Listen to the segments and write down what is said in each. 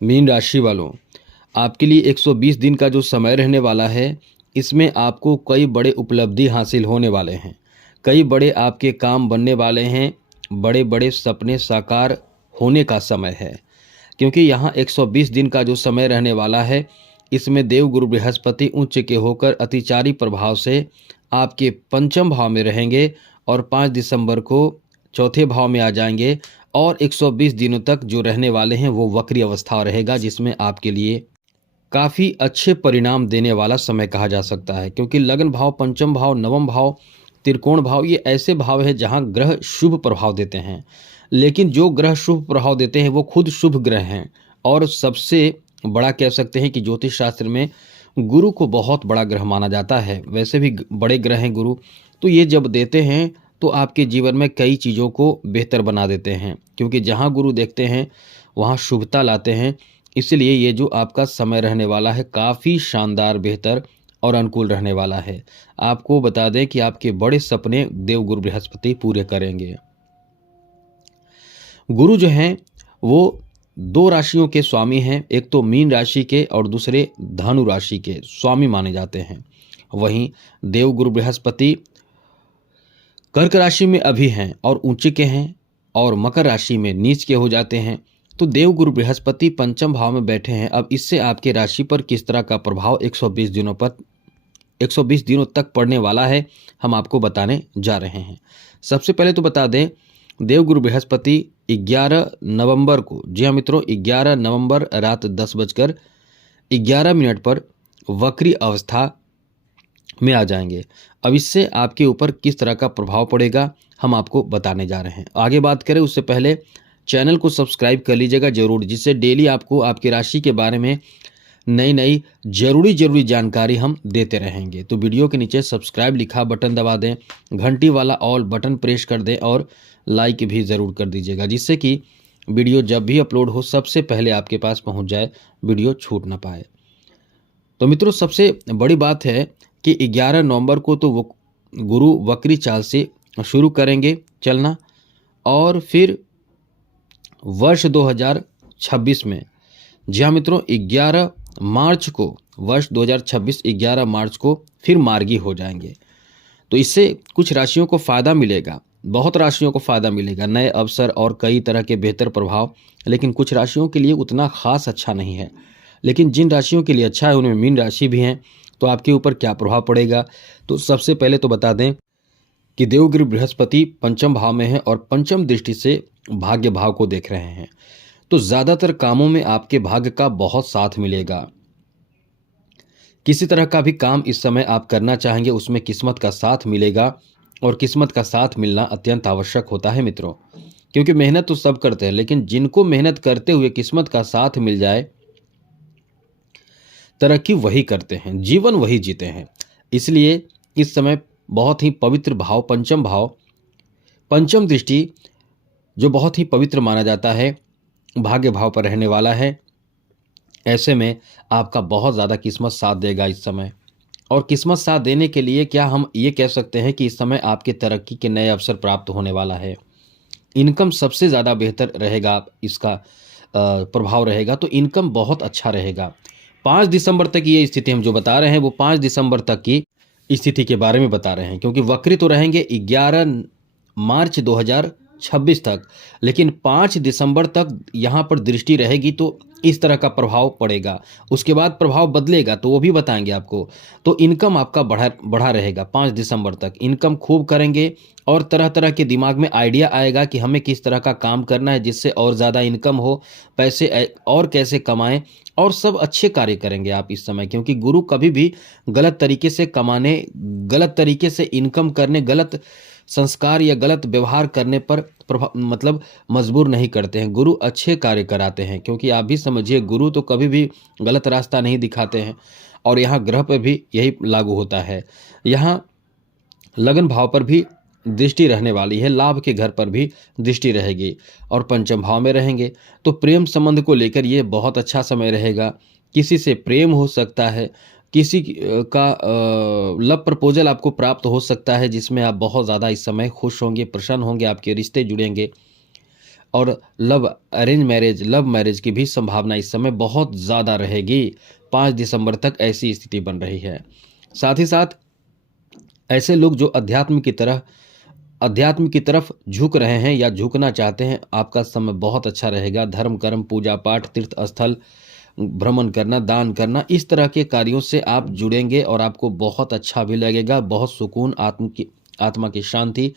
Mean राशि वालों, आपके लिए 120 दिन का जो समय रहने वाला है, इसमें आपको कई बड़े उपलब्धि हासिल होने वाले हैं। कई बड़े आपके काम बनने वाले हैं, बड़े बड़े सपने साकार होने का समय है। क्योंकि यहाँ 120 दिन का जो समय रहने वाला है, इसमें देवगुरु बृहस्पति उच्च के होकर अतिचारी प्रभाव से आपके पंचम भाव में रहेंगे और 5 दिसंबर को चौथे भाव में आ जाएंगे और 120 दिनों तक जो रहने वाले हैं वो वक्री अवस्था रहेगा, जिसमें आपके लिए काफ़ी अच्छे परिणाम देने वाला समय कहा जा सकता है। क्योंकि लग्न भाव, पंचम भाव, नवम भाव, त्रिकोण भाव ये ऐसे भाव है जहाँ ग्रह शुभ प्रभाव देते हैं। लेकिन जो ग्रह शुभ प्रभाव देते हैं वो खुद शुभ ग्रह हैं। और सबसे बड़ा कह सकते हैं कि ज्योतिष शास्त्र में गुरु को बहुत बड़ा ग्रह माना जाता है। वैसे भी बड़े ग्रह हैं गुरु, तो ये जब देते हैं तो आपके जीवन में कई चीज़ों को बेहतर बना देते हैं। क्योंकि जहाँ गुरु देखते हैं वहाँ शुभता लाते हैं। इसलिए ये जो आपका समय रहने वाला है काफ़ी शानदार, बेहतर और अनुकूल रहने वाला है। आपको बता दें कि आपके बड़े सपने देवगुरु बृहस्पति पूरे करेंगे। गुरु जो हैं वो दो राशियों के स्वामी हैं, एक तो मीन राशि के और दूसरे धनु राशि के स्वामी माने जाते हैं। वहीं देवगुरु बृहस्पति कर्क राशि में अभी हैं और ऊंचे के हैं और मकर राशि में नीच के हो जाते हैं। तो देवगुरु बृहस्पति पंचम भाव में बैठे हैं। अब इससे आपके राशि पर किस तरह का प्रभाव 120 दिनों तक पड़ने वाला है, हम आपको बताने जा रहे हैं। सबसे पहले तो बता दें, देवगुरु बृहस्पति 11 नवंबर को, जी हाँ मित्रों, 11 नवंबर रात 10:11 पर वक्री अवस्था में आ जाएंगे। अब इससे आपके ऊपर किस तरह का प्रभाव पड़ेगा हम आपको बताने जा रहे हैं। आगे बात करें उससे पहले चैनल को सब्सक्राइब कर लीजिएगा जरूर, जिससे डेली आपको आपकी राशि के बारे में नई जरूरी जानकारी हम देते रहेंगे। तो वीडियो के नीचे सब्सक्राइब लिखा बटन दबा दें, घंटी वाला ऑल बटन प्रेस कर दें और लाइक भी ज़रूर कर दीजिएगा, जिससे कि वीडियो जब भी अपलोड हो सबसे पहले आपके पास पहुंच जाए, वीडियो छूट ना पाए। तो मित्रों, सबसे बड़ी बात है कि 11 नवंबर को तो वो गुरु वक्री चाल से शुरू करेंगे चलना और फिर वर्ष 2026 में, जी हाँ मित्रों, 11 मार्च को, वर्ष 2026 11 मार्च को फिर मार्गी हो जाएंगे। तो इससे कुछ राशियों को फ़ायदा मिलेगा, बहुत राशियों को फ़ायदा मिलेगा, नए अवसर और कई तरह के बेहतर प्रभाव। लेकिन कुछ राशियों के लिए उतना खास अच्छा नहीं है। लेकिन जिन राशियों के लिए अच्छा है उनमें मीन राशि भी हैं। तो आपके ऊपर क्या प्रभाव पड़ेगा, तो सबसे पहले तो बता दें कि देवगुरु बृहस्पति पंचम भाव में है और पंचम दृष्टि से भाग्य भाव को देख रहे हैं। तो ज़्यादातर कामों में आपके भाग्य का बहुत साथ मिलेगा। किसी तरह का भी काम इस समय आप करना चाहेंगे उसमें किस्मत का साथ मिलेगा और किस्मत का साथ मिलना अत्यंत आवश्यक होता है मित्रों। क्योंकि मेहनत तो सब करते हैं, लेकिन जिनको मेहनत करते हुए किस्मत का साथ मिल जाए, तरक्की वही करते हैं, जीवन वही जीते हैं। इसलिए इस समय बहुत ही पवित्र भाव, पंचम दृष्टि जो बहुत ही पवित्र माना जाता है, भाग्य भाव पर रहने वाला है। ऐसे में आपका बहुत ज़्यादा किस्मत साथ देगा इस समय। और किस्मत साथ देने के लिए क्या हम ये कह सकते हैं कि इस समय आपके तरक्की के नए अवसर प्राप्त होने वाला है। इनकम सबसे ज़्यादा बेहतर रहेगा, इसका प्रभाव रहेगा, तो इनकम बहुत अच्छा रहेगा। 5 दिसंबर तक ये स्थिति हम जो बता रहे हैं वो 5 दिसंबर तक की स्थिति के बारे में बता रहे हैं। क्योंकि वक्री तो रहेंगे 11 मार्च 2026 तक, लेकिन 5 दिसंबर तक यहाँ पर दृष्टि रहेगी तो इस तरह का प्रभाव पड़ेगा। उसके बाद प्रभाव बदलेगा तो वो भी बताएंगे आपको। तो इनकम आपका बढ़ा रहेगा। 5 दिसंबर तक इनकम खूब करेंगे और तरह तरह के दिमाग में आइडिया आएगा कि हमें किस तरह का काम करना है जिससे और ज़्यादा इनकम हो, पैसे और कैसे कमाएं, और सब अच्छे कार्य करेंगे आप इस समय। क्योंकि गुरु कभी भी गलत तरीके से कमाने, गलत तरीके से इनकम करने, गलत संस्कार या गलत व्यवहार करने पर मतलब मजबूर नहीं करते हैं। गुरु अच्छे कार्य कराते हैं। क्योंकि आप भी समझिए, गुरु तो कभी भी गलत रास्ता नहीं दिखाते हैं। और यहाँ ग्रह पर भी यही लागू होता है। यहाँ लगन भाव पर भी दृष्टि रहने वाली है, लाभ के घर पर भी दृष्टि रहेगी और पंचम भाव में रहेंगे। तो प्रेम संबंध को लेकर ये बहुत अच्छा समय रहेगा। किसी से प्रेम हो सकता है, किसी का लव प्रपोजल आपको प्राप्त हो सकता है, जिसमें आप बहुत ज़्यादा इस समय खुश होंगे, प्रसन्न होंगे, आपके रिश्ते जुड़ेंगे। और लव मैरिज की भी संभावना इस समय बहुत ज़्यादा रहेगी। 5 दिसंबर तक ऐसी स्थिति बन रही है। साथ ही साथ ऐसे लोग जो अध्यात्म की तरफ झुक रहे हैं या झुकना चाहते हैं, आपका समय बहुत अच्छा रहेगा। धर्म कर्म, पूजा पाठ, तीर्थ स्थल भ्रमण करना, दान करना, इस तरह के कार्यों से आप जुड़ेंगे और आपको बहुत अच्छा भी लगेगा। बहुत सुकून, आत्मा की शांति,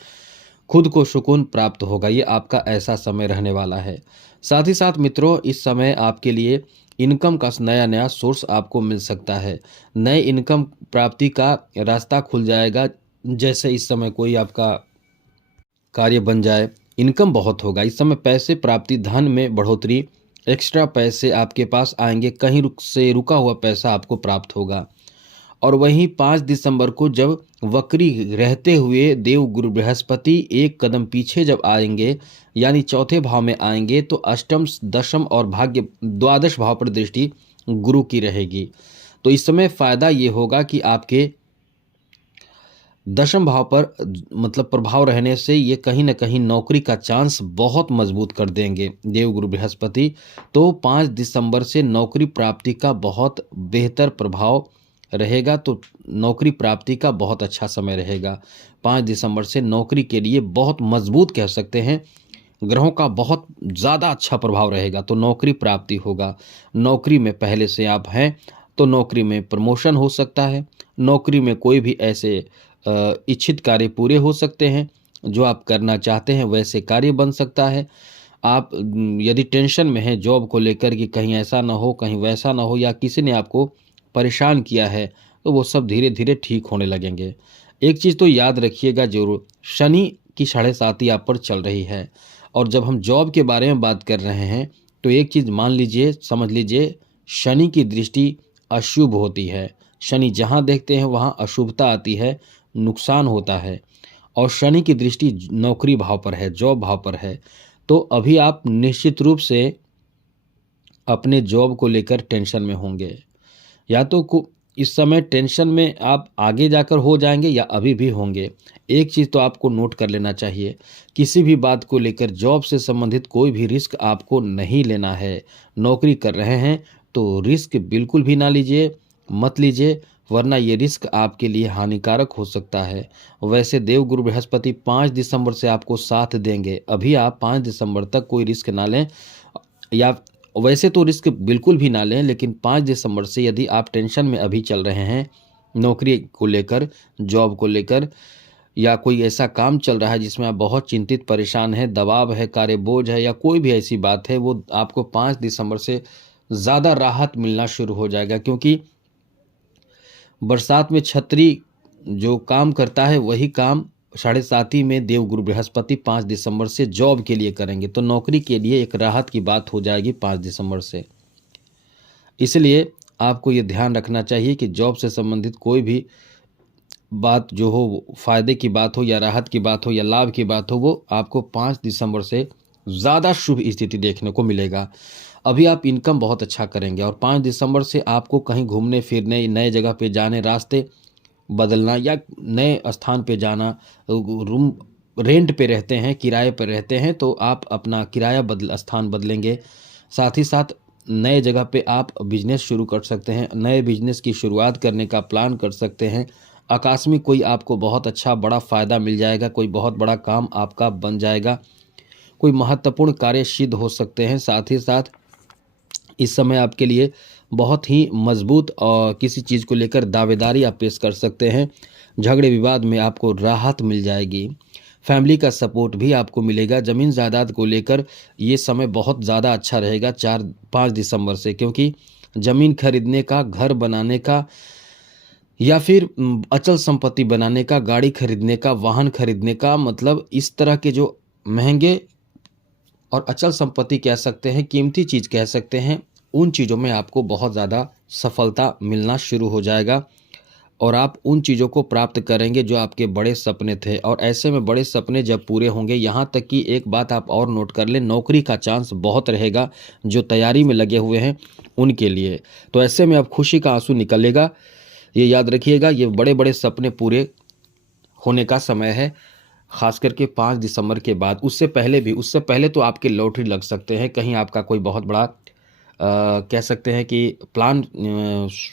खुद को सुकून प्राप्त होगा। ये आपका ऐसा समय रहने वाला है। साथ ही साथ मित्रों, इस समय आपके लिए इनकम का नया सोर्स आपको मिल सकता है। नए इनकम प्राप्ति का रास्ता खुल जाएगा। जैसे इस समय कोई आपका कार्य बन जाए, इनकम बहुत होगा इस समय। पैसे प्राप्ति, धन में बढ़ोतरी, एक्स्ट्रा पैसे आपके पास आएंगे। कहीं से रुका हुआ पैसा आपको प्राप्त होगा। और वहीं 5 दिसंबर को जब वक्री रहते हुए देव गुरु बृहस्पति एक कदम पीछे जब आएंगे, यानी चौथे भाव में आएंगे, तो अष्टम, दशम और भाग्य, द्वादश भाव पर दृष्टि गुरु की रहेगी। तो इस समय फायदा ये होगा कि आपके दशम भाव पर मतलब प्रभाव रहने से ये कहीं ना कहीं नौकरी का चांस बहुत मजबूत कर देंगे देवगुरु बृहस्पति। तो 5 दिसंबर से नौकरी प्राप्ति का बहुत बेहतर प्रभाव रहेगा। तो नौकरी प्राप्ति का बहुत अच्छा समय रहेगा। 5 दिसंबर से नौकरी के लिए बहुत मजबूत कह सकते हैं, ग्रहों का बहुत ज़्यादा अच्छा प्रभाव रहेगा। तो नौकरी प्राप्ति होगा। नौकरी में पहले से आप हैं तो नौकरी में प्रमोशन हो सकता है। नौकरी में कोई भी ऐसे इच्छित कार्य पूरे हो सकते हैं, जो आप करना चाहते हैं वैसे कार्य बन सकता है। आप यदि टेंशन में हैं जॉब को लेकर कि कहीं ऐसा ना हो, कहीं वैसा ना हो, या किसी ने आपको परेशान किया है, तो वो सब धीरे धीरे ठीक होने लगेंगे। एक चीज़ तो याद रखिएगा जरूर, शनि की 7.5 आप पर चल रही है। और जब हम जॉब के बारे में बात कर रहे हैं तो एक चीज़ मान लीजिए, समझ लीजिए, शनि की दृष्टि अशुभ होती है। शनि जहाँ देखते हैं वहाँ अशुभता आती है, नुकसान होता है। और शनि की दृष्टि नौकरी भाव पर है, जॉब भाव पर है। तो अभी आप निश्चित रूप से अपने जॉब को लेकर टेंशन में होंगे, या तो इस समय टेंशन में आप आगे जाकर हो जाएंगे या अभी भी होंगे। एक चीज़ तो आपको नोट कर लेना चाहिए, किसी भी बात को लेकर जॉब से संबंधित कोई भी रिस्क आपको नहीं लेना है। नौकरी कर रहे हैं तो रिस्क बिल्कुल भी ना लीजिए, मत लीजिए, वरना ये रिस्क आपके लिए हानिकारक हो सकता है। वैसे देवगुरु बृहस्पति 5 दिसंबर से आपको साथ देंगे। अभी आप 5 दिसंबर तक कोई रिस्क ना लें, या वैसे तो रिस्क बिल्कुल भी ना लें, लेकिन 5 दिसंबर से यदि आप टेंशन में अभी चल रहे हैं नौकरी को लेकर, जॉब को लेकर, या कोई ऐसा काम चल रहा है जिसमें आप बहुत चिंतित परेशान हैं, दबाव है, कार्य बोझ है, या कोई भी ऐसी बात है, वो आपको 5 दिसंबर से ज़्यादा राहत मिलना शुरू हो जाएगा। क्योंकि बरसात में छतरी जो काम करता है वही काम 7.5 में देवगुरु बृहस्पति 5 दिसंबर से जॉब के लिए करेंगे। तो नौकरी के लिए एक राहत की बात हो जाएगी 5 दिसंबर से। इसलिए आपको ये ध्यान रखना चाहिए कि जॉब से संबंधित कोई भी बात जो हो, फायदे की बात हो या राहत की बात हो या लाभ की बात हो, वो आपको 5 दिसंबर से ज़्यादा शुभ स्थिति देखने को मिलेगा। अभी आप इनकम बहुत अच्छा करेंगे और 5 दिसंबर से आपको कहीं घूमने फिरने, नए जगह पे जाने, रास्ते बदलना या नए स्थान पे जाना, रूम रेंट पे रहते हैं, किराए पर रहते हैं, तो आप अपना स्थान बदलेंगे। साथ ही साथ नए जगह पे आप बिजनेस शुरू कर सकते हैं, नए बिजनेस की शुरुआत करने का प्लान कर सकते हैं। आकस्मिक कोई आपको बहुत अच्छा बड़ा फ़ायदा मिल जाएगा, कोई बहुत बड़ा काम आपका बन जाएगा, कोई महत्वपूर्ण कार्य सिद्ध हो सकते हैं। साथ ही साथ इस समय आपके लिए बहुत ही मजबूत और किसी चीज़ को लेकर दावेदारी आप पेश कर सकते हैं। झगड़े विवाद में आपको राहत मिल जाएगी। फैमिली का सपोर्ट भी आपको मिलेगा। ज़मीन जायदाद को लेकर ये समय बहुत ज़्यादा अच्छा रहेगा 5 दिसंबर से, क्योंकि ज़मीन खरीदने का, घर बनाने का, या फिर अचल संपत्ति बनाने का, गाड़ी खरीदने का, वाहन खरीदने का, मतलब इस तरह के जो महंगे और अचल संपत्ति कह सकते हैं, कीमती चीज़ कह सकते हैं, उन चीज़ों में आपको बहुत ज़्यादा सफलता मिलना शुरू हो जाएगा और आप उन चीज़ों को प्राप्त करेंगे जो आपके बड़े सपने थे। और ऐसे में बड़े सपने जब पूरे होंगे, यहाँ तक कि एक बात आप और नोट कर लें, नौकरी का चांस बहुत रहेगा जो तैयारी में लगे हुए हैं उनके लिए। तो ऐसे में अब खुशी का आंसू निकलेगा। ये याद रखिएगा, ये बड़े बड़े सपने पूरे होने का समय है। खास करके 5 दिसंबर के बाद, उससे पहले भी, उससे पहले तो आपके लॉटरी लग सकते हैं, कहीं आपका कोई बहुत बड़ा कह सकते हैं कि प्लान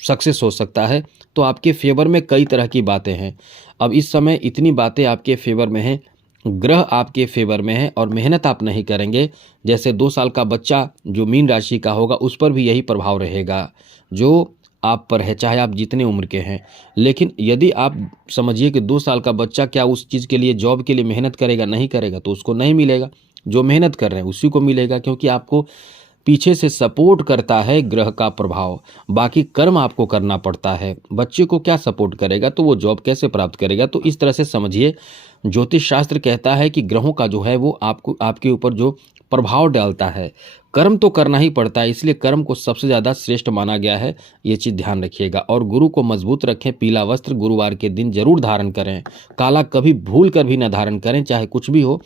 सक्सेस हो सकता है। तो आपके फेवर में कई तरह की बातें हैं। अब इस समय इतनी बातें आपके फेवर में हैं, ग्रह आपके फेवर में हैं और मेहनत आप नहीं करेंगे। जैसे 2 साल का बच्चा जो मीन राशि का होगा उस पर भी यही प्रभाव रहेगा जो आप पर है, चाहे आप जितने उम्र के हैं। लेकिन यदि आप समझिए कि 2 साल का बच्चा क्या उस चीज़ के लिए, जॉब के लिए मेहनत करेगा, नहीं करेगा तो उसको नहीं मिलेगा। जो मेहनत कर रहे हैं उसी को मिलेगा, क्योंकि आपको पीछे से सपोर्ट करता है ग्रह का प्रभाव। बाकी कर्म आपको करना पड़ता है। बच्चे को क्या सपोर्ट करेगा तो वो जॉब कैसे प्राप्त करेगा। तो इस तरह से समझिए, ज्योतिष शास्त्र कहता है कि ग्रहों का जो है वो आपको, आपके ऊपर जो प्रभाव डालता है, कर्म तो करना ही पड़ता है, इसलिए कर्म को सबसे ज़्यादा श्रेष्ठ माना गया है। ये चीज़ ध्यान रखिएगा और गुरु को मजबूत रखें। पीला वस्त्र गुरुवार के दिन जरूर धारण करें। काला कभी भूल कर भी न धारण करें, चाहे कुछ भी हो,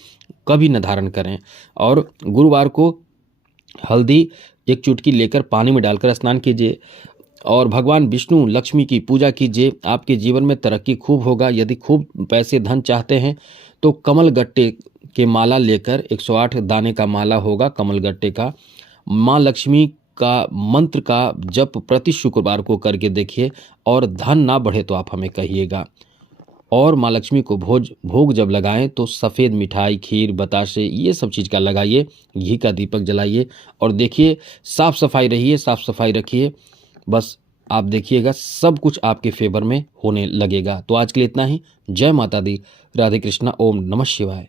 कभी न धारण करें। और गुरुवार को हल्दी 1 चुटकी लेकर पानी में डालकर स्नान कीजिए और भगवान विष्णु लक्ष्मी की पूजा कीजिए। आपके जीवन में तरक्की खूब होगा। यदि खूब पैसे धन चाहते हैं तो कमल गट्टे के माला लेकर, 108 दाने का माला होगा कमल गट्टे का, माँ लक्ष्मी का मंत्र का जप प्रति शुक्रवार को करके देखिए और धन ना बढ़े तो आप हमें कहिएगा। और माँ लक्ष्मी को भोग जब लगाएं तो सफ़ेद मिठाई, खीर, बताशे, ये सब चीज़ का लगाइए, घी का दीपक जलाइए और देखिए साफ़ सफाई रहिए, साफ़ सफाई रखिए। बस आप देखिएगा सब कुछ आपके फेवर में होने लगेगा। तो आज के लिए इतना ही। जय माता दी। राधे कृष्णा। ओम नमः शिवाय।